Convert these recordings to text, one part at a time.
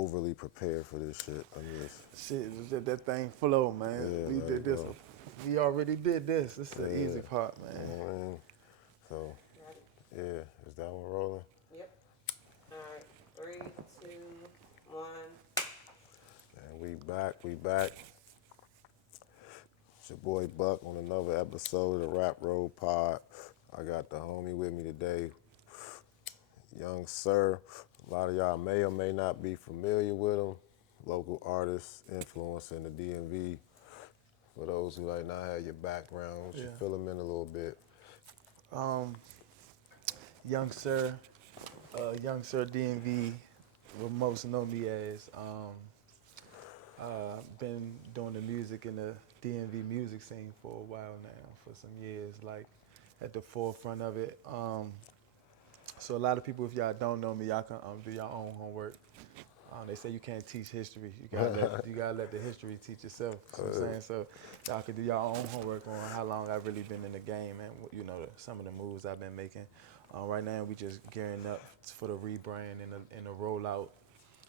overly prepared for this shit. I'm just, Shit, just let that thing flow, man. yeah, We let did it this. go. We already did this. This is the Yeah, easy part, you man. know what I mean? So, Ready? yeah, is that one rolling? Yep. All right. Three, two, one. And we back. It's your boy Buck on another episode of the Rap Road Pod. I got the homie with me today, Young Sir. A lot of y'all may or may not be familiar with him. Local artist, influencer in the DMV. For those who like not have your background, you should Yeah. fill them in a little bit. Um, Young Sir, Young SirDMV, what most know me as. Been doing the music in the DMV music scene for a while now, for some years, like at the forefront of it. So a lot of people, if y'all don't know me, y'all can do your own homework. They say you can't teach history. You gotta let the history teach yourself. You know what I'm saying? So y'all can do your own homework on how long I've really been in the game and some of the moves I've been making. Right now we just gearing up for the rebrand and the rollout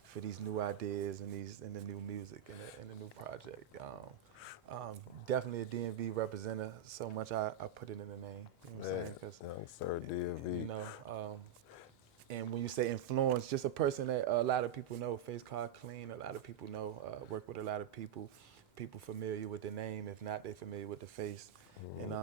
for these new ideas and the new music and the new project. Definitely a DMV representative. So much I put it in the name. You know what I'm Yeah, saying? 'Cause, Young Sir you DMV. know. And when you say influence, just a person that a lot of people know, face card clean, a lot of people know, work with a lot of people familiar with the name, if not they familiar with the face. And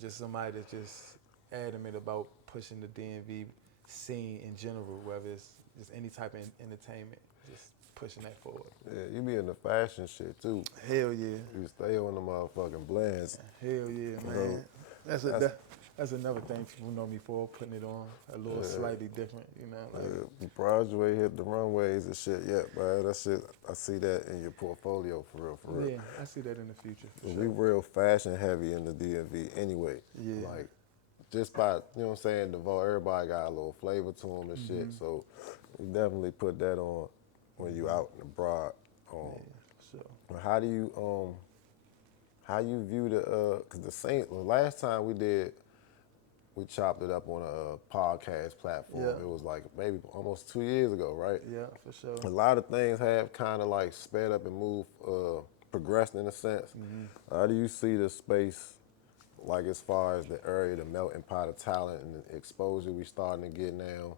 just somebody that's just adamant about pushing the DMV scene in general, whether it's just any type of entertainment, just pushing that forward. Yeah, you be in the fashion shit too. Hell yeah. You stay on the motherfucking blends. Hell yeah, So man. that's That's another thing people know me for, putting it on a little slightly different, like. I'm surprised you ain't hit the runways and shit yet, man. That shit, I see that in your portfolio for real, for real. Yeah, I see that in the future for We sure. real fashion heavy in the DMV anyway. Yeah. Like, just by, you know what I'm saying, the vote, everybody got a little flavor to them and shit. So we definitely put that on when you out and abroad. Yeah, for sure. How you view cause the last time we chopped it up on a podcast platform. Yeah. It was like maybe almost 2 years ago, right? Yeah, for sure. A lot of things have kind of like sped up and moved, progressed in a sense. How do you see the space, like as far as the area, the melting pot of talent and the exposure we starting to get now?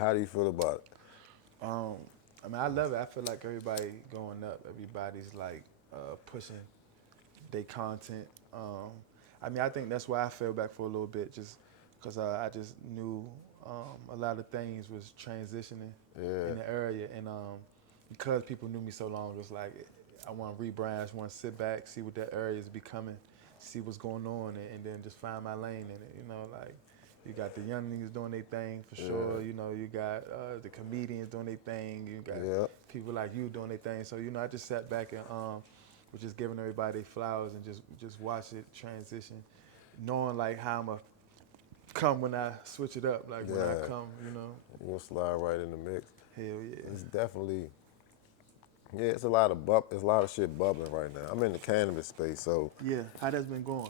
How do you feel about it? Um, I mean, I love it. I feel like everybody going up. Everybody's like pushing their content. I mean, I think that's why I fell back for a little bit, just because I just knew a lot of things was transitioning Yeah. in the area, and because people knew me so long, it was like I want to rebrand. I just want to sit back, see what that area is becoming, see what's going on, and then just find my lane in it. Like you got the young niggas doing their thing for sure. You got the comedians doing their thing. You got Yeah. people like you doing their thing. So I just sat back and was just giving everybody their flowers and just watch it transition, knowing like how I'ma come when I switch it up. Like when I Yeah. come. You gonna slide right in the mix. Hell yeah. It's definitely, yeah, it's a lot of shit bubbling right now. I'm in the cannabis space, so Yeah. How that's been going?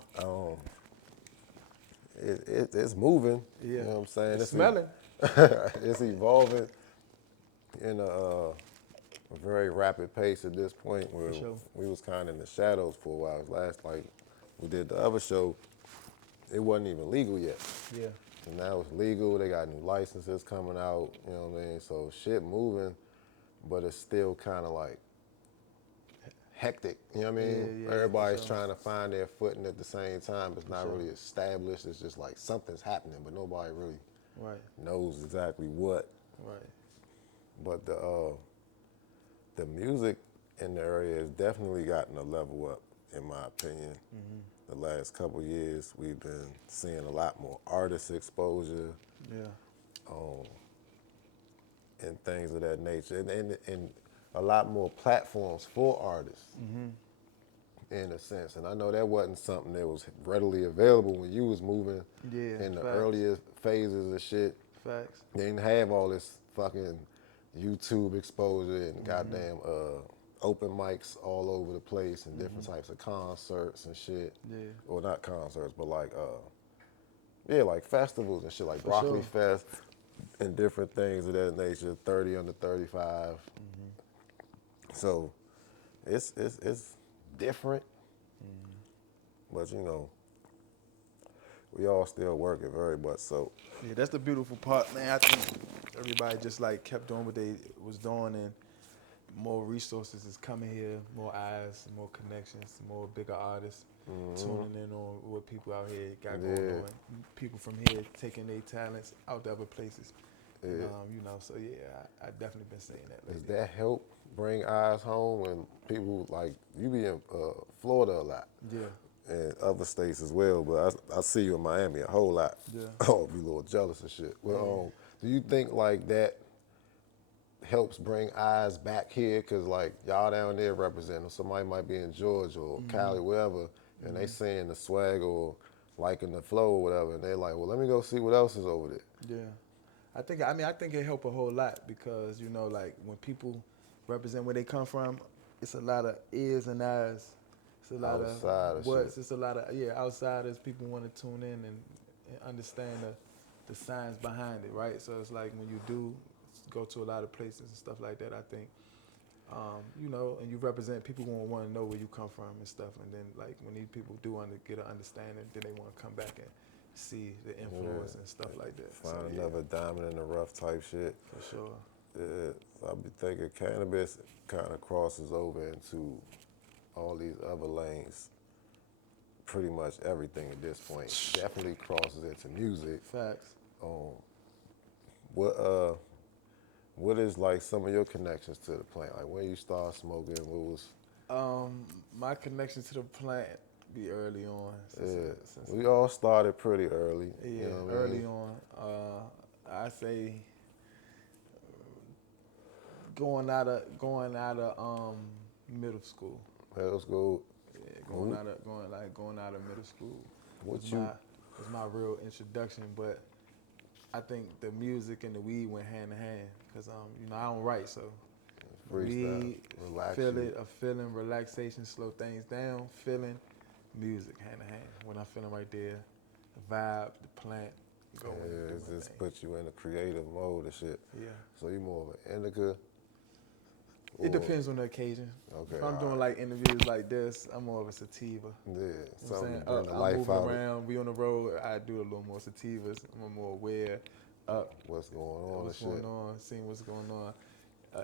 it's moving. Yeah. You know what I'm saying? It's smelling. It's evolving in a very rapid pace at this point where For sure. we was kind of in the shadows for a while. Like we did the other show, it wasn't even legal yet. Yeah. And now it's legal. They got new licenses coming out. You know what I mean? So shit moving, but it's still kind of like hectic. You know what I mean? Yeah, Everybody's for sure. trying to find their footing at the same time. It's not sure. really established. It's just like something's happening, but nobody really Right. knows exactly what. Right. But the music in the area has definitely gotten a level up, in my opinion. The last couple of years, we've been seeing a lot more artist exposure Yeah. and things of that nature, and a lot more platforms for artists, in a sense. And I know that wasn't something that was readily available when you was moving Yeah. in the Facts. earlier phases of shit. Facts. They didn't have all this fucking YouTube exposure and goddamn open mics all over the place and different types of concerts and shit. Yeah. Or not concerts, but like like festivals and shit, like For Broccoli sure. Fest, and different things of that nature. 30 under 35. So it's different, but you know, we all still working very much so. Yeah, that's the beautiful part, man. I think everybody just like kept doing what they was doing, and more resources is coming here, more eyes, more connections, more bigger artists tuning in on what people out here got going Yeah. on. People from here taking their talents out to other places. And, Yeah. you know, so yeah, I definitely been saying that Does lately. that help bring eyes home when people like you be in Florida a lot Yeah, and other states as well? But I see you in Miami a whole lot. yeah. Oh, be a little jealous and shit. Well, do you think like that helps bring eyes back here? Cause like y'all down there representing, somebody might be in Georgia or Cali, wherever, and they seeing the swag or liking the flow or whatever, and they like, well, let me go see what else is over there. Yeah, I think it help a whole lot because you know, like when people represent where they come from, it's a lot of ears and eyes. It's a lot Outside of of what's. shit. It's a lot of outsiders. People want to tune in and understand the science behind it, right? So it's like when you do go to a lot of places and stuff like that. I think you know, and you represent people gonna want to know where you come from and stuff. And then like when these people do get an understanding, then they want to come back and see the influence and stuff like that. Find So, another diamond in the rough type shit. for sure. Yeah, so I be thinking cannabis kind of crosses over into all these other lanes. Pretty much everything at this point. Definitely crosses into music. Facts. What what is like some of your connections to the plant? Like when you start smoking, what was? My connection to the plant be early on. We all started pretty early. Yeah, You know what I early mean? on. I say going out of middle school. Middle school. Yeah, Who- going out of middle school What was you? my real introduction. But I think the music and the weed went hand in hand because you know I don't write, so Freestyle, weed, relax feel you. it, a feeling, relaxation, slow things down, feeling, music hand in hand. When I'm feeling right there, the vibe, the plant, go and Yeah, do it my just thing. puts you in a creative mode and shit. Yeah. So you more of an indica? It or- depends on the occasion. Okay, If I'm doing alright. like interviews like this, I'm more of a sativa. Yeah, You know what I'm something saying? to bring the I'm life moving out of around, we on the road, I do a little more sativas. I'm more aware of what's going on what's and going shit. on, seeing what's going on.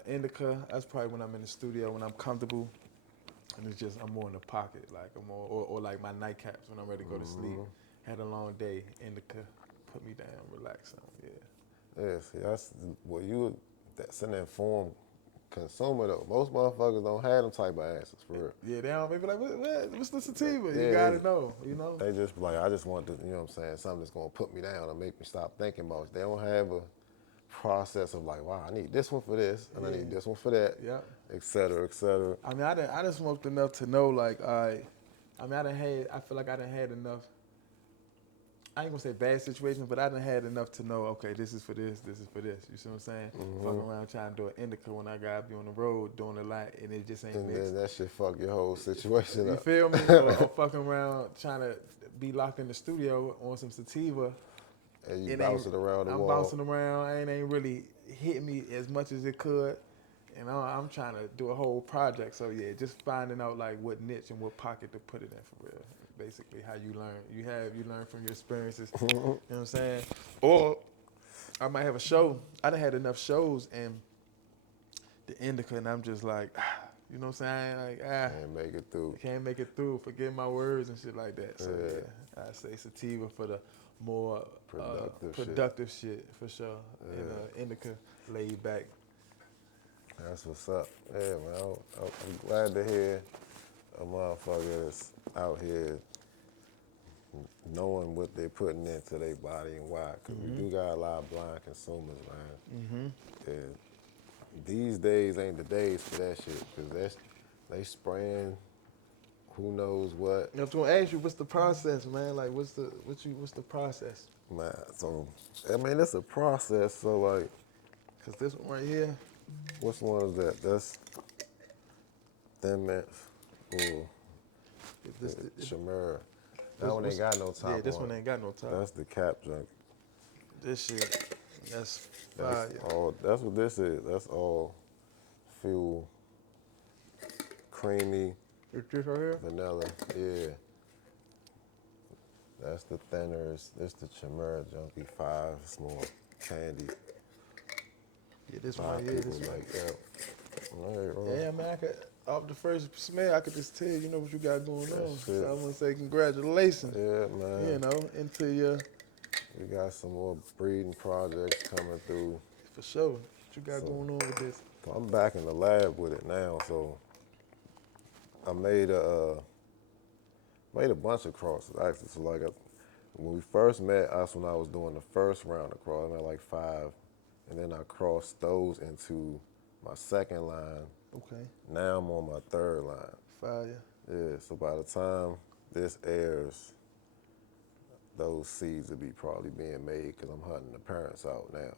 Indica, that's probably when I'm in the studio, when I'm comfortable, and it's just, I'm more in the pocket, like I'm more, or like my nightcaps when I'm ready to go to sleep. Had a long day, indica, put me down, relax, yeah. Yeah, see, that's an informed consumer though. Most motherfuckers don't have them type of answers for real. Yeah, they don't, they be like, what's the sativa? Yeah, You gotta know, you know? They just be like, I just want to, you know what I'm saying, something that's gonna put me down and make me stop thinking about it. They don't have a process of like, wow, I need this one for this, and I need this one for that, Yeah. et cetera, et cetera. I mean, I done smoked enough to know, like, I feel like I done had enough, I ain't gonna say bad situations, but I done had enough to know, okay, this is for this is for this. You see what I'm saying? Fucking around trying to do an indica when I gotta be on the road doing a lot and it just ain't And mixed. then that shit fuck your whole situation You up. feel me? Or fucking around trying to be locked in the studio on some sativa. And you It bouncing around the I'm wall. bouncing around. It ain't really hitting me as much as it could. And I'm trying to do a whole project. So yeah, just finding out like what niche and what pocket to put it in for real. Basically how you learn. You learn from your experiences. You know what I'm saying? Or I might have a show. I done had enough shows and the indica and I'm just like, you know what I'm saying? Like, And make it through. can't make it through. Forget my words and shit like that. So Yeah. yeah, I say sativa for the more Productive shit for sure. And indica laid back. That's what's up. Yeah, man. I'm glad to hear a motherfucker that's out here knowing what they're putting into their body and why. Because we do got a lot of blind consumers, man. And these days ain't the days for that shit. Because they spraying who knows what. I was gonna ask you, what's the process, man? Like, what's the process? Man, so, I mean, it's a process. So, like, Cause this one right here, which one is that? That's Thin Mints or this, Shamira. That one ain't got no top yeah, this on one it. ain't got no top. That's the cap junk. This shit, That's That's fire. all. That's what this is. That's all fuel, creamy, Is this right here? vanilla. Yeah. That's the thinners. This the Chimera Junkie 5. It's more candy. Yeah, this A one lot right of here. people This one. like that. All right, bro. Yeah, man. I could, off the first smell, I could just tell you know what you got going That on. shit. So I want to say congratulations. Yeah, man. You know, into your We got some more breeding projects coming through. for sure. What you got So- going on with this? I'm back in the lab with it now, so I made a bunch of crosses actually. So like when we first met, that's when I was doing the first round of cross. I made like 5, and then I crossed those into my second line. Okay, Now I'm on my third line. fire. Yeah. So by the time this airs, those seeds will be probably being made because I'm hunting the parents out now.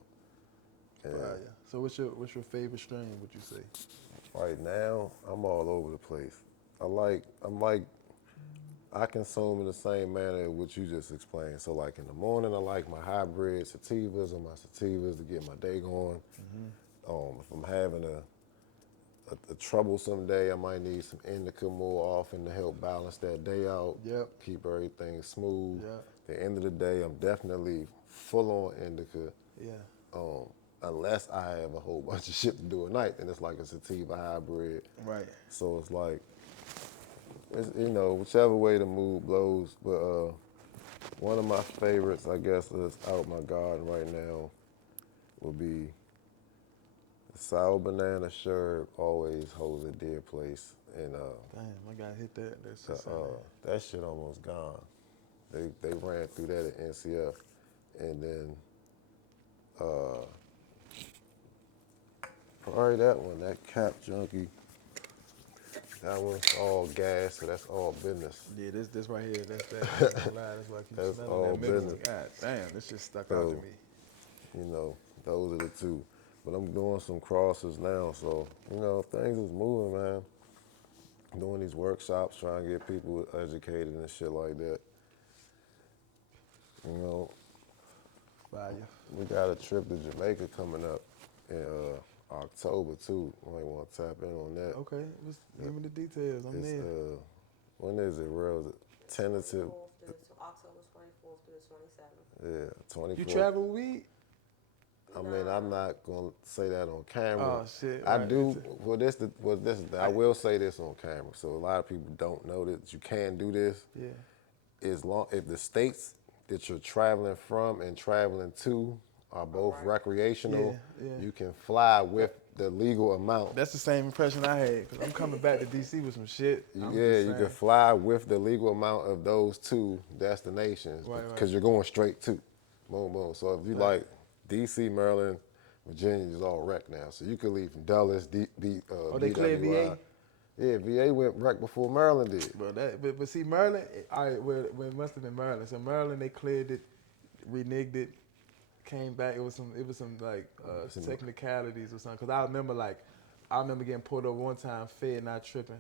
And Fire. So what's your favorite strain? Would you say? right now, I'm all over the place. I consume in the same manner what you just explained. So like in the morning, I like my hybrid sativas or my sativas to get my day going. If I'm having a troublesome day, I might need some indica more often to help balance that day out. Yep. Keep everything smooth. Yep. At the end of the day, I'm definitely full on indica. Yeah. Unless I have a whole bunch of shit to do at night, then it's like a sativa hybrid. Right. So it's like, whichever way the mood blows. But one of my favorites, I guess, that's out my garden right now would be the sour banana sherb. Always holds a dear place. And Damn, I gotta hit that. That's just in there. that shit almost gone. They ran through that at NCF. And then probably that one, that Cap Junkie. That one's all gas, so that's all business. Yeah, this right here. That's that. That's that's why I keep That's smelling all that middle business. one. God damn, this shit stuck So, out to me. Those are the two. But I'm doing some crosses now, so, things is moving, man. Doing these workshops, trying to get people educated and shit like that. Fire. We got a trip to Jamaica coming up in October, too. Might want to tap in on that. Okay, give me the details. I'm It's, there. when is it, real? Is it tentative? 24th through October 24th through the 27th. Yeah, 24. You travel with weed? I mean, I'm not gonna say that on camera. Oh shit! I right. do. I will say this on camera. So a lot of people don't know that you can do this. Yeah. If the states that you're traveling from and traveling to are both recreational, Yeah, yeah. you can fly with the legal amount. That's the same impression I had because I'm coming back to DC with some shit. I'm Yeah, just you can saying. fly with the legal amount of those two destinations Right, right. because you're going straight to. Boom, boom. So if you like DC, Maryland, Virginia is all wrecked now. So you could leave from Dulles, They cleared BWI. VA? Yeah, VA went wrecked before Maryland did. But see Maryland, all right, well it must have been Maryland. So Maryland they cleared it, reneged it, came back. It was some like technicalities or something. Cause I remember getting pulled over one time, fed not tripping.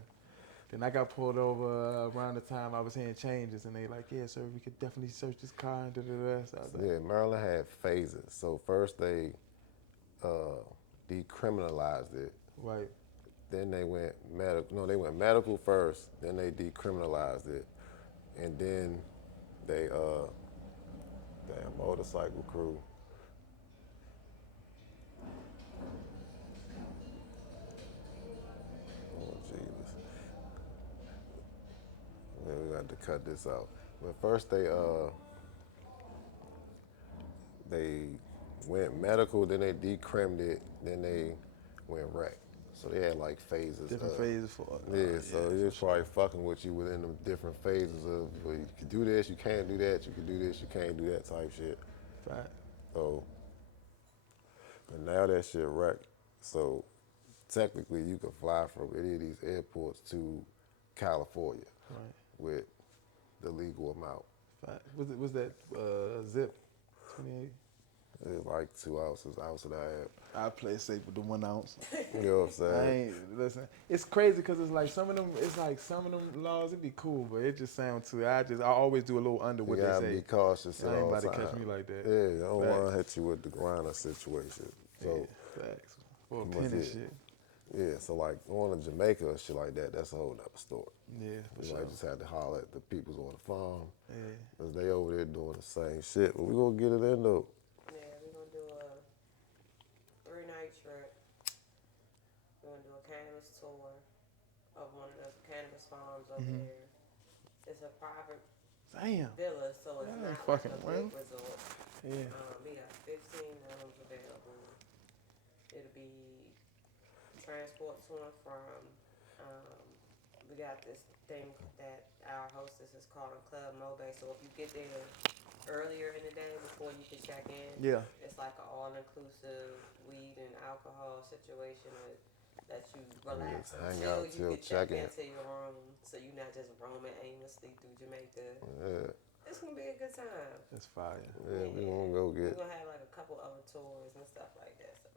Then I got pulled over around the time I was hearing changes, and they like, yeah, sir, we could definitely search this car and da. So I was like, Yeah, Maryland had phases. So first they decriminalized it. right. Then they went medical. No, they went medical first. Then they decriminalized it, and then they damn motorcycle crew. Oh Jesus! Yeah, we got to cut this out. But first they went medical. Then they decrimmed it. Then they went rec. So they had like phases. Different phases for Yeah, so he was probably fucking with you within the different phases of, well, you can do this, you can't do that, you can do this, you can't do that type shit. Right. So, but now that shit wrecked. So technically you can fly from any of these airports to California Right. with the legal amount. Was that zip 28? It's like 2 ounces, ounce and a half. I play safe with the 1 ounce. You know what I'm saying? I ain't listen. It's crazy because it's like some of them. It's like some of them laws. It'd be cool, but it just sounds too. I always do a little under You what they gotta say. be cautious at I ain't all about to times. catch me like that. Yeah, you don't want to Facts. hit you with the grinder situation. So, Yeah, facts. Or a you pen must and get- shit. yeah, so like going to Jamaica or shit like that, that's a whole nother story. Yeah, for You sure. know, I just had to holler at the peoples on the farm Yeah. because they over there doing the same shit. But we gonna get it in though. Yeah, we're gonna do a 3-night trip. We're gonna do a cannabis tour of one of the cannabis farms over there. It's a private Damn. villa, so it's That ain't not like fucking a big well. resort. Yeah. We got 15 rooms available. It'll be transport to and from. Um, we got this thing that our hostess is calling Club Mobe. So if you get there earlier in the day before you can check in, Yeah. it's like an all-inclusive weed and alcohol situation that lets you relax Just hang until out you till can check check-in. into your room, so you're not just roaming aimlessly through Jamaica. Yeah, It's gonna be a good time. That's fire. yeah, we gonna go We're get. gonna have like a couple other tours and stuff like that. So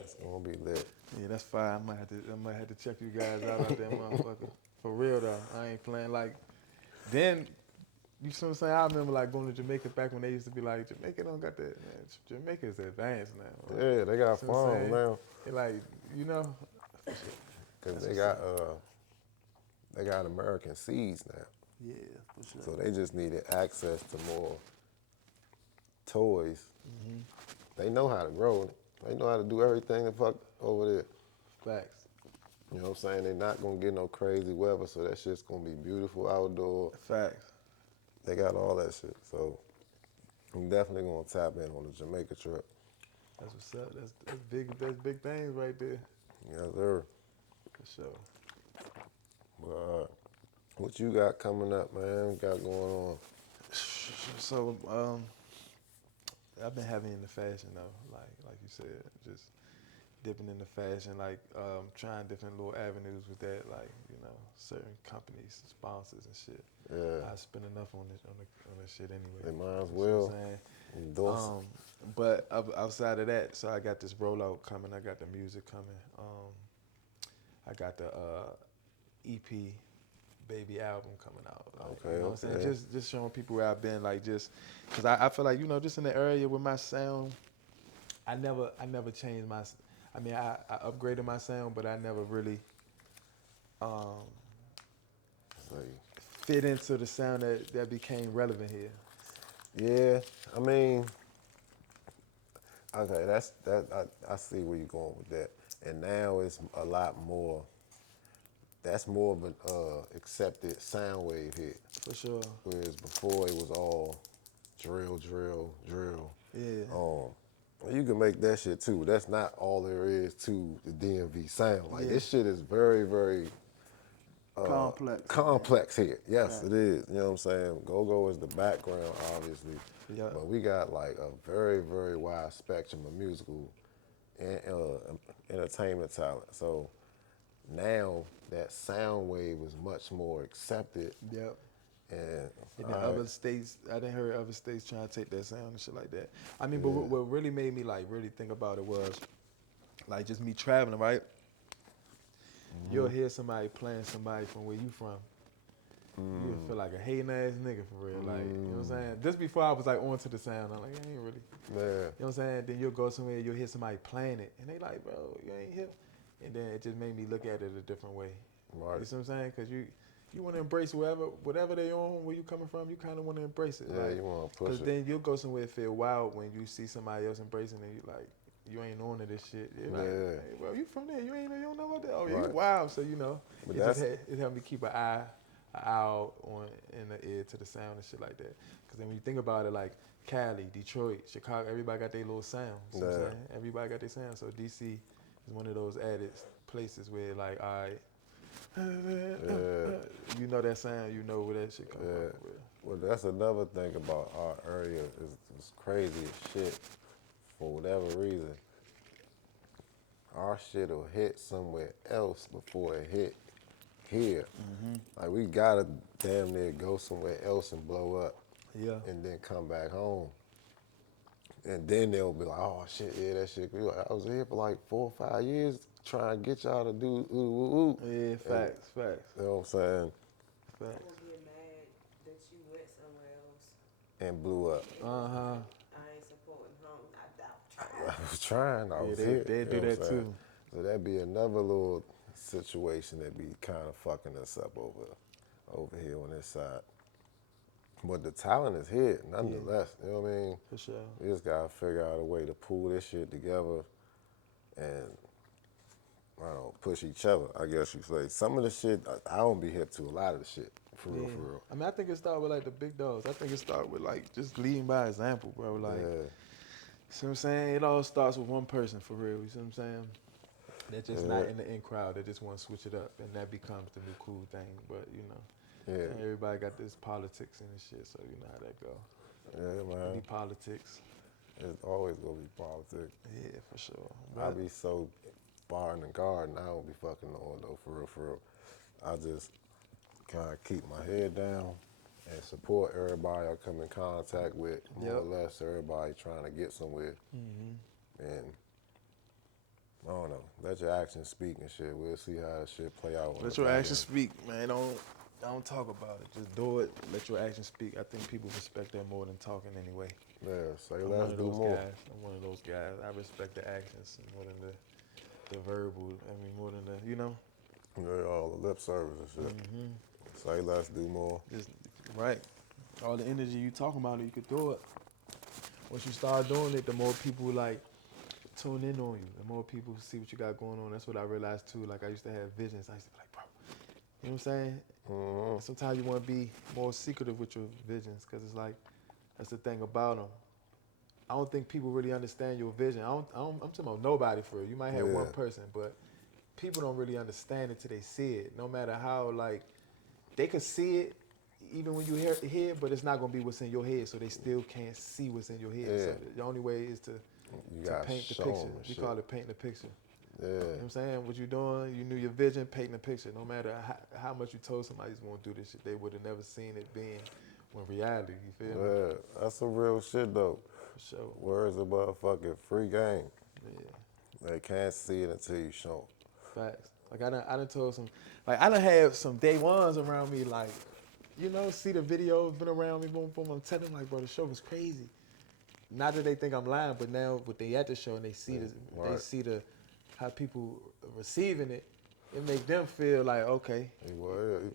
It's gonna be lit. Yeah, that's fire. I might have to check you guys out there, motherfucker. For real though, I ain't playing like. Then you see what I'm saying? I remember like going to Jamaica back when they used to be like, Jamaica don't got that. Man, Jamaica's advanced now. Right? Yeah, they got See what I'm farms saying? now They like, you know, because That's they got American seeds now. yeah, for sure. So they just needed access to more toys. They know how to grow it. They know how to do everything the fuck over there. Facts. You know what I'm saying? They're not gonna get no crazy weather, so that shit's gonna be beautiful outdoor. Facts. They got all that shit. So I'm definitely gonna tap in on the Jamaica trip. That's what's up. That's big. That's big things right there. Yes, sir. For sure. But, what you got coming up, man? What got going on? So, I've been heavy into fashion though, like you said, just dipping into fashion, like trying different little avenues with that, like certain companies, sponsors and shit. Yeah, I spend enough on this shit anyway. they might as You see what well I'm saying? endorse it. But outside of that, so I got this rollout coming. I got the music coming. I got the EP baby album coming out. Like, Okay, you know what I'm okay. saying? Just showing people where I've been, like just because I feel like just in the area with my sound, I never changed my. I mean, I upgraded my sound, but I never really So, fit into the sound that became relevant here. yeah, I mean, okay, I see where you're going with that. And now it's a lot more. That's more of an accepted sound wave hit. For sure. Whereas before it was all drill. Yeah. You can make that shit too. But that's not all there is to the DMV sound. Like Yeah. this shit is very, very complex here. Yes, Right. it is. You know what I'm saying? Go-go is the background, obviously. Yeah. But we got like a very, very wide spectrum of musical and entertainment talent. So now that sound wave is much more accepted. Yep. And And then other states, I didn't hear other states trying to take that sound and shit like that. I mean, but what really made me like really think about it was like just me traveling, right? You'll hear somebody playing somebody from where you from. You'll feel like a hating ass nigga for real. Like, you know what I'm saying? Just before I was like onto the sound, I'm like, I ain't really. yeah. You know what I'm saying? Then you'll go somewhere, you'll hear somebody playing it, and they like, bro, you ain't here. And then it just made me look at it a different way. Right. You see what I'm saying? Because you want to embrace whatever they on, where you coming from, you kind of want to embrace it. Yeah, you want to push Because it. then you'll go somewhere and feel wild when you see somebody else embracing it. You like, you ain't on to this shit. You're like, Yeah. hey, bro, you from there? You don't know about that? Oh, yeah, Right. you wild. So, But it helped me keep an eye out on in the ear to the sound and shit like that. Because then when you think about it, like Cali, Detroit, Chicago, everybody got their little sound. You know what I'm Yeah. saying? Everybody got their sound. So DC is one of those added places where like, all right, you know that sound, you know where that shit come Yeah. from. For real. Well, that's another thing about our area is it's crazy as shit. For whatever reason, our shit will hit somewhere else before it hit here. Like we gotta damn near go somewhere else and blow up, Yeah. and then come back home. And then they'll be like, oh shit, yeah, that shit. Like, I was here for like 4 or 5 years trying to get y'all to do ooh, ooh, ooh. Yeah, facts. You know what I'm saying? I'm Facts. gonna get mad that you went somewhere else. And blew up. Uh-huh. I ain't supporting home. I was trying, I Yeah, was here. they You do know what I'm that saying? too. So that'd be another little situation that be kind of fucking us up over here on this side. But the talent is here, nonetheless. You know what I mean? For sure. We just gotta figure out a way to pull this shit together and I don't know, push each other. I guess you say some of the shit I don't be hip to a lot of the shit for real, for real. I mean, I think it started with like the big dogs. I think it started with like just leading by example, bro. Like, Yeah, see what I'm saying? It all starts with one person for real. You see what I'm saying? That's just not Yeah. in the in crowd. They just want to switch it up, and that becomes the new cool thing. But you know, yeah, everybody got this politics and this shit, so you know how that go. yeah, man. Any politics? It's always gonna be politics. Yeah, for sure. I But be so far in the garden, I don't be fucking on though, for real, for real. I just kind of keep my head down and support everybody I come in contact with, more or less everybody trying to get somewhere. And I don't know, let your actions speak and shit. We'll see how that shit play out. let your actions speak, man. Don't talk about it. Just do it. Let your actions speak. I think people respect that more than talking anyway. Yeah, say I'm let's one of do those more. guys. I'm one of those guys. I respect the actions more than the verbal. I mean, more than the, you know. Yeah, all the lip service and shit. Say let's do more. Just right. All the energy you talking about, you could do it. Once you start doing it, the more people like tune in on you. The more people see what you got going on. That's what I realized too. Like I used to have visions. I used to be like, bro, you know what I'm saying? Sometimes you want to be more secretive with your visions because it's like that's the thing about them. I don't think people really understand your vision. I'm talking about nobody for real. You might have one Yeah. person, but people don't really understand it till they see it. No matter how like they could see it, even when you hear it, but it's not gonna be what's in your head. So they still can't see what's in your head. So Yeah. the only way is to You got paint the show picture. 'em and We shit. call it painting the picture. Yeah. You know what I'm saying? What you doing, you knew your vision, painting the picture. No matter how much you told somebody you want to do this shit, they would have never seen it being when reality, you feel me? Yeah, that's some real shit though. For sure. Where's the motherfucking free game? Yeah. They can't see it until you show 'em. Facts. Like I done told some, like I done had some day ones around me, like, you know, see the videos been around me, boom, boom. I'm telling them like, bro, the show was crazy. Not that they think I'm lying, but now what they at the show and they see Right. how people receiving it, it make them feel like, okay.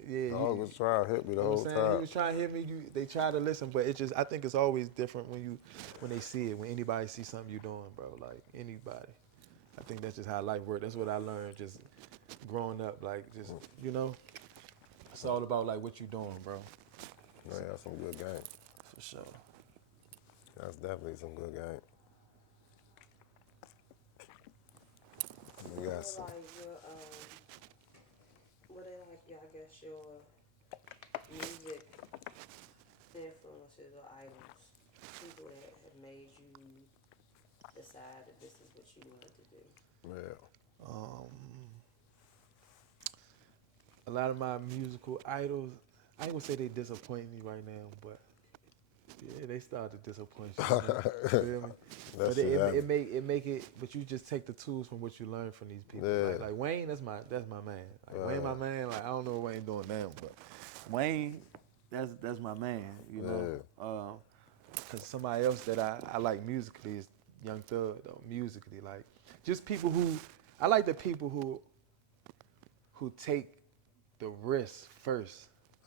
Yeah, dog was trying to hit me the You know whole what I'm saying? He time. was trying to hit me. They try to listen, but I think it's always different when they see it. When anybody sees something you doing, bro. Like anybody. I think that's just how life works. That's what I learned just growing up. Like just you know, it's all about like what you doing, bro. Man, that's some good game. For sure. That's definitely some good game. We got some. Like your what they like? Yeah, I guess your music influences or idols, people that have made you decide that this is what you wanted to do. Yeah. A lot of my musical idols, I ain't gonna say they disappoint me right now, but yeah, they start to disappoint you. You feel me? That's But it make it. But you just take the tools from what you learn from these people. Yeah. Like Wayne, that's my man. Like Wayne, my man. Like I don't know what Wayne doing now, but Wayne, that's my man. You know, because somebody else that I like musically is Young Thug. Though musically, like just people who I like the people who take the risk first.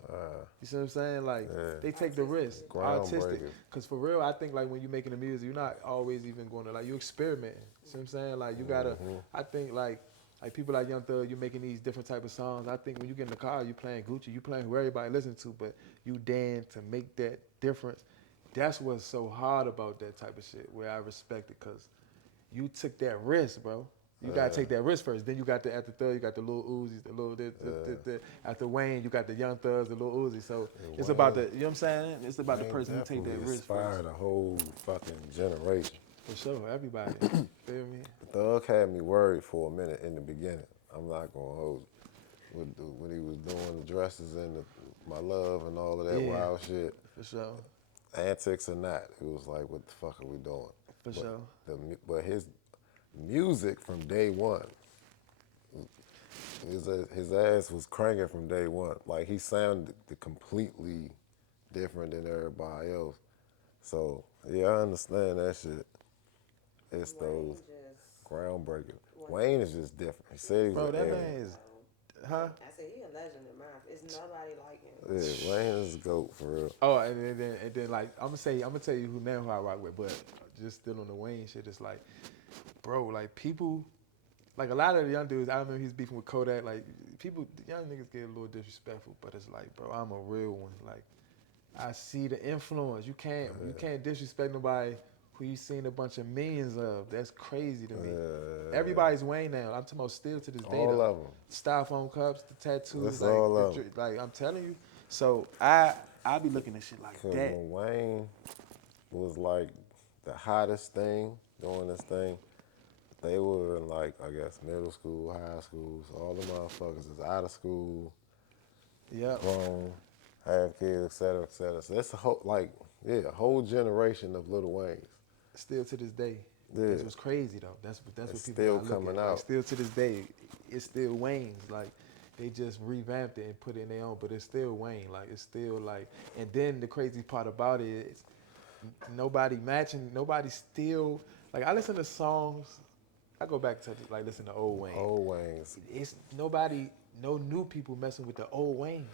You see what I'm saying? Like they take the risk, artistic. Groundbreaker. Cause for real, I think like when you're making the music, you're not always even going to like you experiment. See what I'm saying? Like you gotta. I think like people like Young Thug, you're making these different type of songs. I think when you get in the car, you playing Gucci, you playing who everybody listens to, but you dan to make that difference. That's what's so hard about that type of shit. Where I respect it, cause you took that risk, bro. You gotta take that risk first. Then you got after Thug, you got the little Uzis, the little after Wayne, you got the Young Thugs, the little Uzi. So it's about the, you know what I'm saying? It's about the person who take that risk Inspired first. a whole fucking generation. For sure, everybody. Feel me? Thug had me worried for a minute in the beginning. I'm not gonna hold you. When he was doing the dresses and my love and all of that wild shit. For sure. Antics or not, it was like, what the fuck are we doing? For sure. But his music from day one, his ass was cranking from day one. Like he sounded completely different than everybody else. So yeah, I understand that shit. It's Wayne those just groundbreaking. one Wayne is just different. He said he was Bro, an that alien. man is, huh? I said he a legend in mine. It's nobody like him. Yeah, Wayne is a goat for real. Oh, and then like I'm gonna tell you who I rock with, but just still on the Wayne shit. It's like, bro, like people, like a lot of the young dudes. I remember he's beefing with Kodak. Like people, the young niggas get a little disrespectful, but it's like, bro, I'm a real one. Like I see the influence. You can't disrespect nobody who you seen a bunch of millions of. That's crazy to me. Everybody's Wayne now. I'm talking about still to this day. All though. of them. Styrofoam cups, the tattoos, That's like all of them. like I'm telling you. So I be looking at shit like Cause that. when Wayne was like the hottest thing doing this thing, they were in like, I guess, middle school, high school. So all the motherfuckers is out of school, Yep. grown, have kids, et cetera, et cetera. So it's a whole generation of Lil Waynes. Still to this day. Yeah. That's what's crazy though. That's what It's people still gotta look coming at. out. Like, still to this day, it's still Wayne's. Like they just revamped it and put it in their own, but it's still Wayne. Like it's still like. And then the crazy part about it is nobody matching. Nobody still like. I listen to songs. I go back to like listen to old Wayne. Old Waynes, It's nobody, no new people messing with the old Wayne.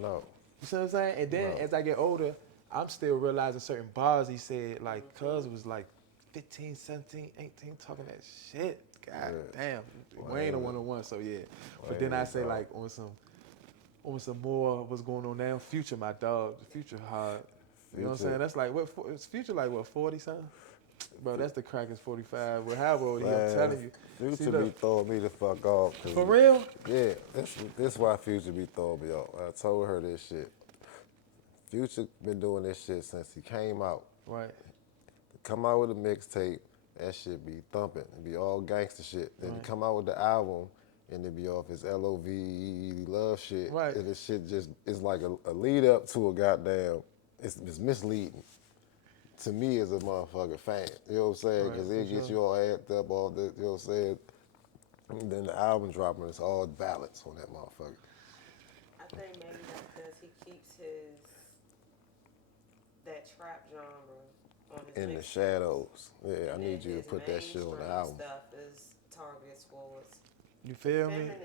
no. You see what I'm saying? And then No. as I get older, I'm still realizing certain bars he said, like, cuz was like 15, 17, 18, talking that shit. God damn. Wayne a one-on-one, so yeah. But then I say dog. like on some more what's going on now, Future, my dog, Future hard. You know what I'm Future. saying? That's like it's Future like what, 40 something? Bro, that's the crackest 45. Well, however old he, I'm telling you. Future See, be look, throwing me the fuck off. for real? Yeah, this why Future be throwing me off. I told her this shit. Future been doing this shit since he came out. Right. Come out with a mixtape, that shit be thumping. It be all gangster shit. Then Right. come out with the album, and it be off his LOVE love shit. Right. And this shit just is like a lead up to a goddamn. It's misleading to me as a motherfucking fan. You know what I'm saying? Right, Because for it gets sure. you all amped up, all this. You know what I'm saying? And then the album dropping, it's all ballads on that motherfucker. I think maybe that's because he keeps that trap genre on his In the mixtapes. shadows. Yeah, I And need then you to his put that shit on the mainstream album. Stuff is targeted towards You feel me? feminine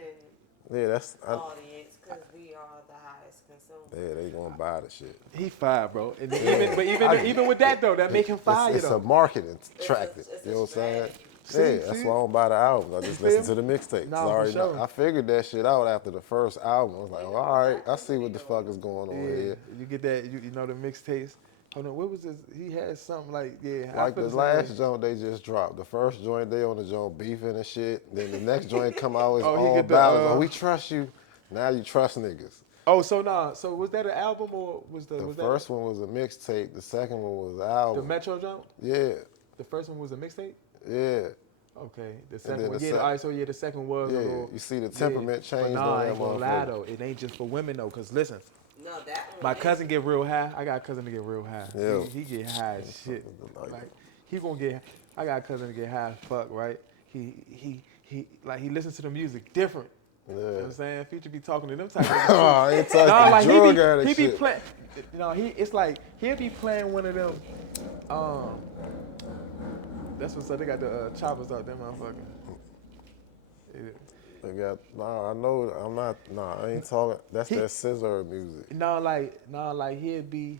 Yeah, audience because we are the highest consumer. yeah, they gonna buy the shit. He fire, bro. And even with that though, that make him fire It's though. a marketing track. It's a You know what I'm saying? strategy. Yeah, that's why I don't buy the albums. I just You listen feel to the mixtapes. Nah, for sure. I figured that shit out after the first album. I was like, all right, I see what the fuck is going on Yeah, here. you get that. You know the mixtapes. Hold on, what was this? He had something like Like the same last way. joint they just dropped. The first joint they on the joint beefing and shit. Then the next joint come out is Oh, he all get the, ballads. Oh, we trust you. Now you trust niggas. Oh, so nah. So was that an album or was The was first one was a mixtape. The second one was an that album. the Metro jump? Yeah, The first one was a mixtape. yeah. Okay, the then second one, the yeah. sec- All right, so yeah, the second was a Yeah, little. you see the temperament But changed nah, on I that ain't gonna lie motherfucker. though. It ain't just for women though. Cause listen, No, that one. my is- cousin get real high. I got a cousin to get real high. Yeah. He get high as shit. Like- Like he gonna get. I got a cousin to get high as fuck. Right. He like he listens to the music different. You know what I'm saying? Future be talking to them type of Oh, I ain't talking nah, like drug he addict be shit. playing. You know, it's like he'll be playing one of them. That's what's up. They got the choppers out there, motherfucker. Yeah. They got, I know, I'm not, I ain't talking, that's He- that scissor music. No, like he'd be,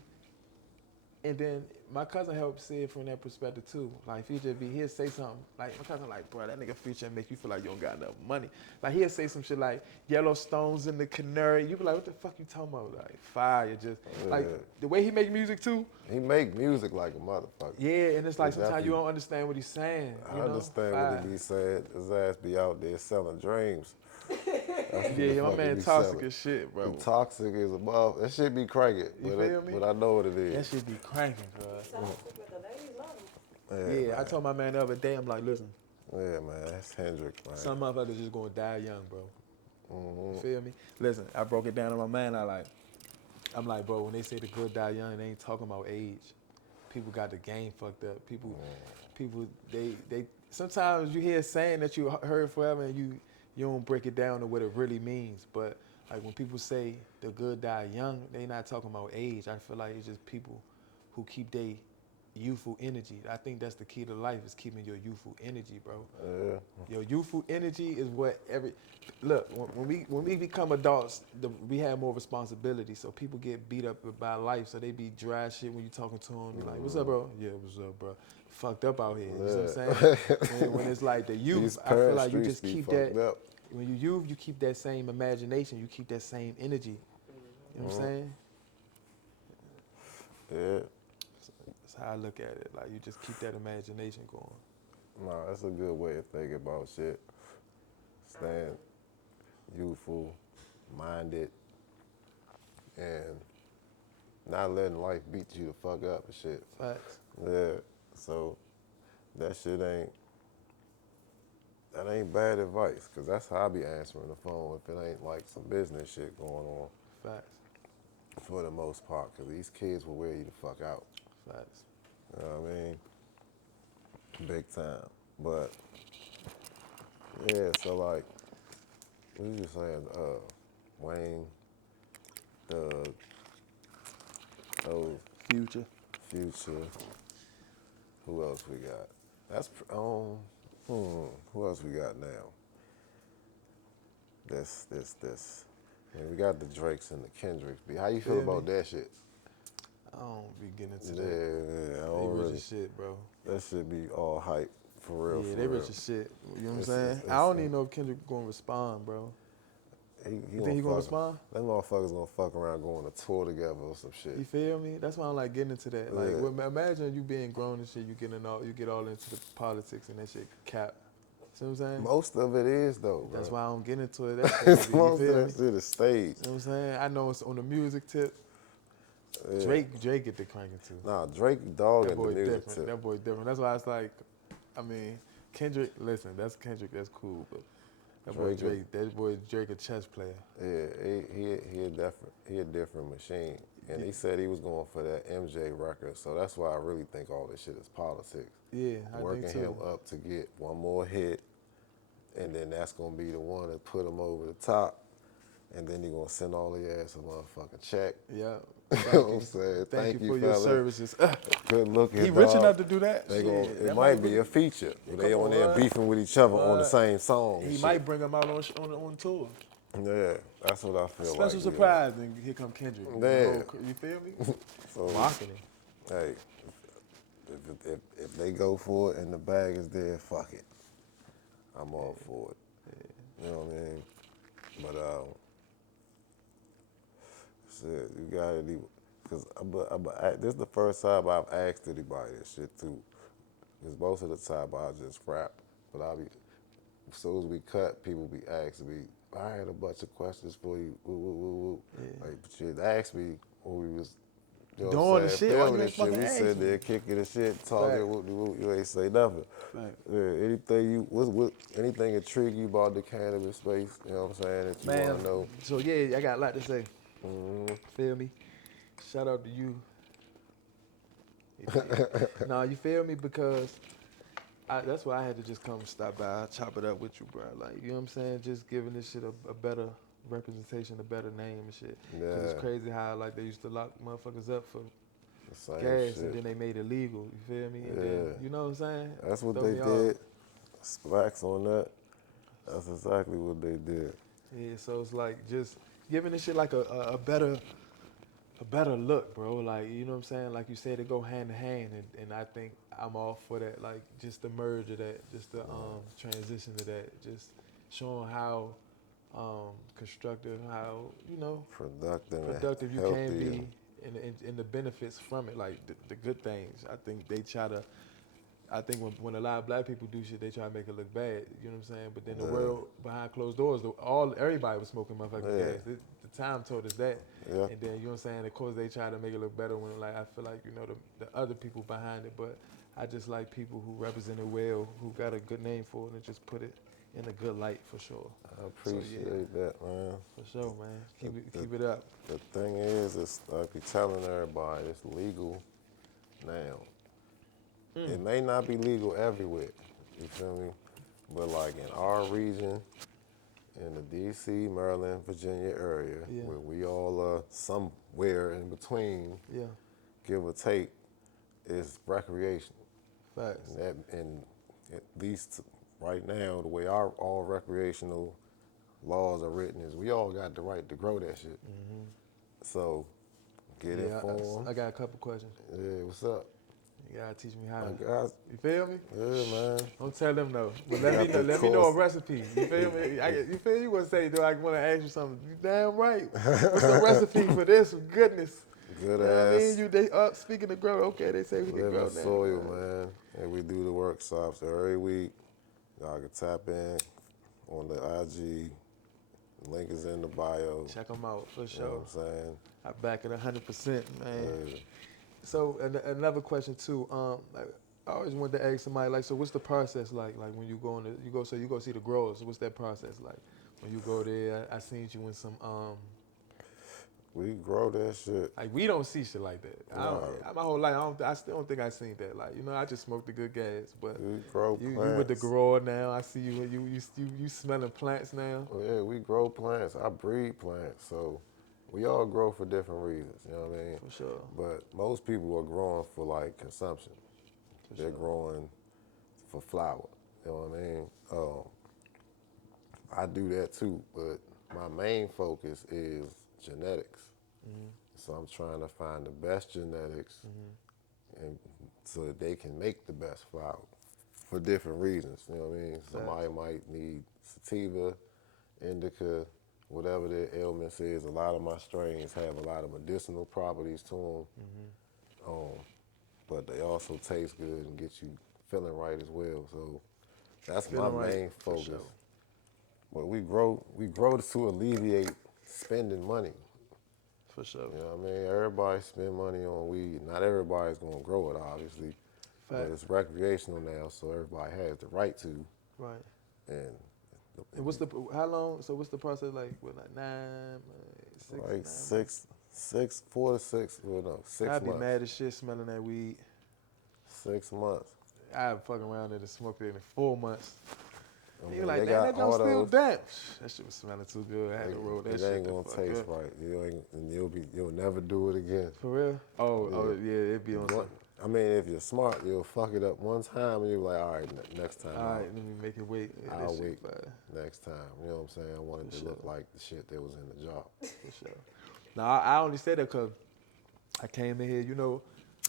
and then my cousin helped see it from that perspective too. Like Future be, he'll say something, like my cousin like, bro, that nigga Future make you feel like you don't got enough money. Like he'll say some shit like Yellowstone's in the Canary. You be like, what the fuck you talking about? Like fire, just like the way he make music too. He make music like a motherfucker. Yeah, and it's like He sometimes you definitely- don't understand what he's saying. I You know? understand Fire. what he be saying. His ass be out there selling dreams. That's what the Yeah, my fuck he man be toxic selling. as shit, bro. He toxic as a mother. That shit be cranking. You feel me? But I know what it That is. shit be cranking, bro. So, but the ladies love him. Yeah, I told my man the other day, I'm like, listen, Yeah, man, that's Hendrick, man. some motherfuckers just gonna die young, bro. You feel me? Listen, I broke it down to my man. I'm like, bro, when they say the good die young, they ain't talking about age. People got the game fucked up. People, people they sometimes you hear a saying that you heard forever and you don't break it down to what it really means. But like when people say the good die young, they not talking about age. I feel like it's just people who keep their youthful energy. I think that's the key to life is keeping your youthful energy, bro. Yeah. Your youthful energy is what look when we become adults, we have more responsibility. So people get beat up by life, so they be dry shit when you talking to them. Be like, "What's up, bro?" "Yeah, what's up, bro?" Fucked up out here. You know what I'm saying? when it's like the youth, These I feel current like you streets just be keep fucked that. up. When you youth, you keep that same imagination. You keep that same energy. You know what I'm saying? Yeah. That's how I look at it. Like you just keep that imagination going. No, that's a good way of thinking about shit. Staying youthful, minded, and not letting life beat you the fuck up and shit. Facts. Yeah. So that shit ain't bad advice, cause that's how I be answering the phone if it ain't like some business shit going on Facts. for the most part, cause these kids will wear you the fuck out. Facts. You know what I mean? Big time. But yeah, so like, what you just saying? Wayne, Doug, those Future. Future. Who else we got? That's who else we got now? This. Man, we got the Drakes and the Kendricks. How you feel Feel about me? that shit? I don't be getting into Yeah, that. I They don't rich really. as shit, bro. That should be all hype for real. Yeah, For they real. rich as shit. You know what I'm It's- saying? it's- I don't it's- even know if Kendrick gonna respond, bro. He You think he gonna respond? Them motherfuckers gonna fuck around going to tour together or some shit. You feel me? That's why I'm like getting into that. Like, Yeah. imagine you being grown and shit. You get all into the politics and that shit cap. See what I'm saying? Most of it is though, bro. That's why I don't get into it. That shit, you Most of feel me? that shit is staged. You know what I'm saying? I know it's on the music tip. Yeah. Drake get the cranking too. Nah, Drake dog That in the boy music different. tip. That boy different. That's why it's like, I mean, Kendrick. Listen, that's Kendrick. That's cool, but that boy Drake Drake. That boy Drake a chess player. Yeah, he a different machine. And he said he was going for that MJ record, so that's why I really think all this shit is politics. Yeah, I Working think too. him up to get one more hit, and then that's gonna be the one that put him over the top, and then he gonna send all the ass a motherfucking check. Yeah. You know what I'm saying? Thank you you, for your fella. services. Good looking. He rich dog. enough to do that. They Shit, gonna, that it might be really- a feature. They come on on, there what? beefing with each other on the What? same song. He and might shit. bring him out on tour. Yeah, that's what I feel like. Special surprise, and here come Kendrick. Yeah. You feel me? So, Marketing. hey, if they go for it and the bag is there, fuck it. I'm all for it. You know what I mean? But shit, you gotta do. Cause this is the first time I've asked anybody this shit too. Cause most of the time I just rap, but as soon as we cut, people be asking me. I had a bunch of questions for you. Woo, woo, woo, woo. Yeah. Like shit, ask me when we was. You know Doing what I'm the saying? shit, why Filming you this ain't shit. fucking We ask sitting me? there kicking the shit, talking, Right. whoop, whoop, you ain't say nothing. Right. Yeah, anything anything intrigue you about the cannabis space? You know what I'm saying? That you Man, want to know? so yeah, I got a lot to say. Mm-hmm. Feel me? Shout out to you. Nah, you feel me? Because that's why I had to just come stop by, chop it up with you, bro. Like, you know what I'm saying? Just giving this shit a better representation, a better name and shit. Cause it's Yeah. crazy how like they used to lock motherfuckers up for The same gas shit. and then they made it legal. You feel me? And then, Yeah. you know what I'm saying? That's what Throw they me off. did. Splacks on that. That's exactly what they did. Yeah, so it's like just giving this shit like a better look, bro. Like, you know what I'm saying? Like you said, it go hand in hand, and I think I'm all for that. Like just the merge of that, just the transition to that, just showing how constructive, how productive you healthy. can be, and the benefits from it, like the good things. I think they try to. I think when a lot of black people do shit, they try to make it look bad. You know what I'm saying? But then the world behind closed doors, everybody was smoking motherfucking gas. The time told us that. Yeah. And then you know what I'm saying? Of course, they try to make it look better when like I feel like the other people behind it. But I just like people who represent it well, who got a good name for it, and just put it in a good light for sure. I appreciate that, man. For sure, man. Keep it up. The thing is, it's like we telling everybody, it's legal now. It may not be legal everywhere, you feel me? But like in our region, in the D.C., Maryland, Virginia area, Yeah. where we all are somewhere in between, Yeah. give or take, is recreational. Facts. And at least right now, the way our all recreational laws are written is we all got the right to grow that shit. So get Yeah, informed. I got a couple questions. Yeah, what's up? You gotta teach me how. My guys, You feel me? yeah, man. Don't tell them no. But Got let the me know a course. recipe. You feel me? You feel you gonna say, do I want to ask you something? You damn right. What's the recipe for this? Goodness. Good You know what I mean? ass They up speaking to grow. Okay, they say we can grow living now. soil, man. And we do the workshops every week. Y'all can tap in on the IG. Link is in the bio. Check them out for You know sure. what I'm saying? I back it 100%, man. Yeah. So another question too. Like, I always wanted to ask somebody like, so what's the process like? Like when you go you go see the growers. So what's that process like? When you go there, I seen you in some We grow that shit. like we don't see shit like that. No. My whole life, I still don't think I seen that. Like I just smoked the good gas, but We grow you plants. with the grower now. I see you smelling plants now. Well, yeah, we grow plants. I breed plants. So we all grow for different reasons, you know what I mean? For sure. But most people are growing for like consumption. They're growing for flour, you know what I mean? I do that too, but my main focus is genetics. So I'm trying to find the best genetics and so that they can make the best flour for different reasons, you know what I mean? Somebody might need sativa, indica, whatever their ailments is. A lot of my strains have a lot of medicinal properties to them, but they also taste good and get you feeling right as well. So that's Feeling my right, main for focus. sure. But we grow to alleviate spending money. For sure. You know what I mean? Everybody spend money on weed. Not everybody's gonna grow it, obviously, but Fact. it's recreational now, so everybody has the right to. Right. And And what's the how long? So what's the process like? What, like 6, like 9 months? 4 to 6, well, no, 6 I'd be months. mad as shit smelling that weed. 6 months. I'd fuck around and smoke it in 4 months. I You mean, like, they damn, got that don't still autos. damn. That shit was smelling too good. I had to roll that It shit ain't the gonna fuck taste up. right. You'll never do it again. For real? Oh yeah, it'd be on some. I mean, if you're smart, you'll fuck it up one time and you're like, all right, next time All right, let me make it wait. Yeah, that I'll shit wait fire. next time. You know what I'm saying? I want it For to look sure. like the shit that was in the jar. For sure. Now I only say that because I came in here,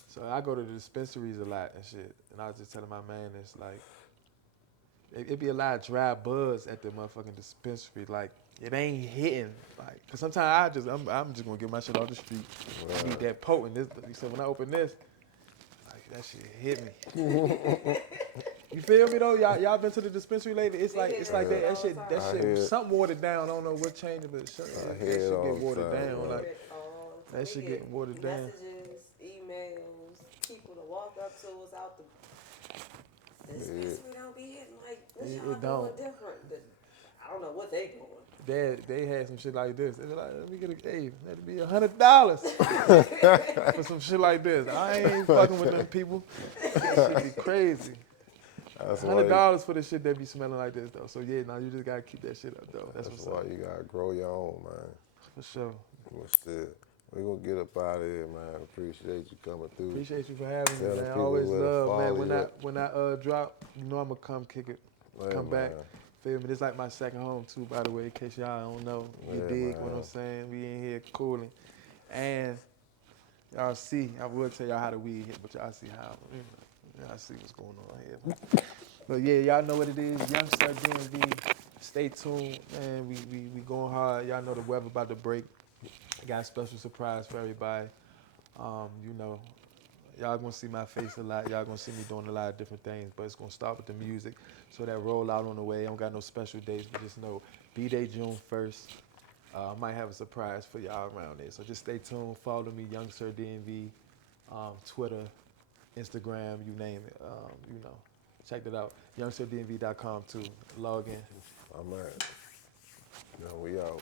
so I go to the dispensaries a lot and shit. And I was just telling my man, it's like, it be a lot of dry buds at the motherfucking dispensary. Like, it ain't hitting. Like, cause sometimes I'm just gonna get my shit off the street. I need that potent. He said when I open this, like that shit hit me. You feel me though? Y'all been to the dispensary lately? It's like that I hear shit it. something watered down. I don't know what changed, but that hear it shit all get the watered time, down. man. Like that shit getting watered down. Messages, emails, people to walk up to us out the dispensary don't be hitting like this. It Y'all doing don't. different. I don't know what they doing. They had some shit like this. They be like, let me get that'd be $100 for some shit like this. I ain't fucking with them people. That shit be crazy. That's why $100 for the shit that be smelling like this though. So yeah, now you just gotta keep that shit up though. That's That's what's why up. you gotta grow your own, man. For sure. But still, we gonna get up out of here, man. Appreciate you coming through. Appreciate you for having me, Tell the man. I people always where to love, man. follow you. When I drop, I'ma come kick it, Yeah, come back. man. Feel me? This like my second home too, by the way, in case y'all don't know. You Yeah, dig man. what I'm saying? We in here cooling. And y'all see, I would tell y'all how the weed hit, but y'all see how, y'all see what's going on here. But yeah, y'all know what it is. Young SirDMV. Stay tuned, man. We going hard. Y'all know the weather about to break. Got a special surprise for everybody. Y'all gonna see my face a lot. Y'all gonna see me doing a lot of different things, but it's gonna start with the music. So that roll out on the way. I don't got no special dates, but just know B-Day June 1st. I might have a surprise for y'all around there. So just stay tuned. Follow me, Young SirDMV, Twitter, Instagram, you name it. Check that out. YoungSirDMV.com too. Log in. I'm at. We out.